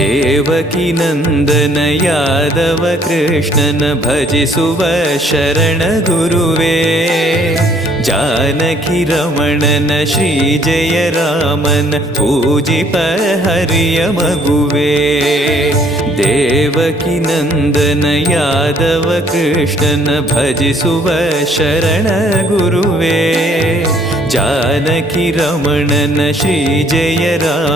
ದೇವಕಿ ನಂದನ ಯಾದವ ಕೃಷ್ಣನ ಭಜಿಸುವ ಶರಣ ಗುರುವೇ. ಜಾನಕಿ ರಮಣನ ಶ್ರೀ ಜಯ ರಾಮನ ಪೂಜಿಪ ಹರಿಯ ಮಗುವೇ. ದೇವಕಿ ನಂದನ ಯಾದವ ಕೃಷ್ಣನ ಭಜಿಸುವ ಶರಣ ಗುರುವೇ. ಜಾನಕಿ ರಮಣನ ಶ್ರೀ ಜಯ ರಾಮ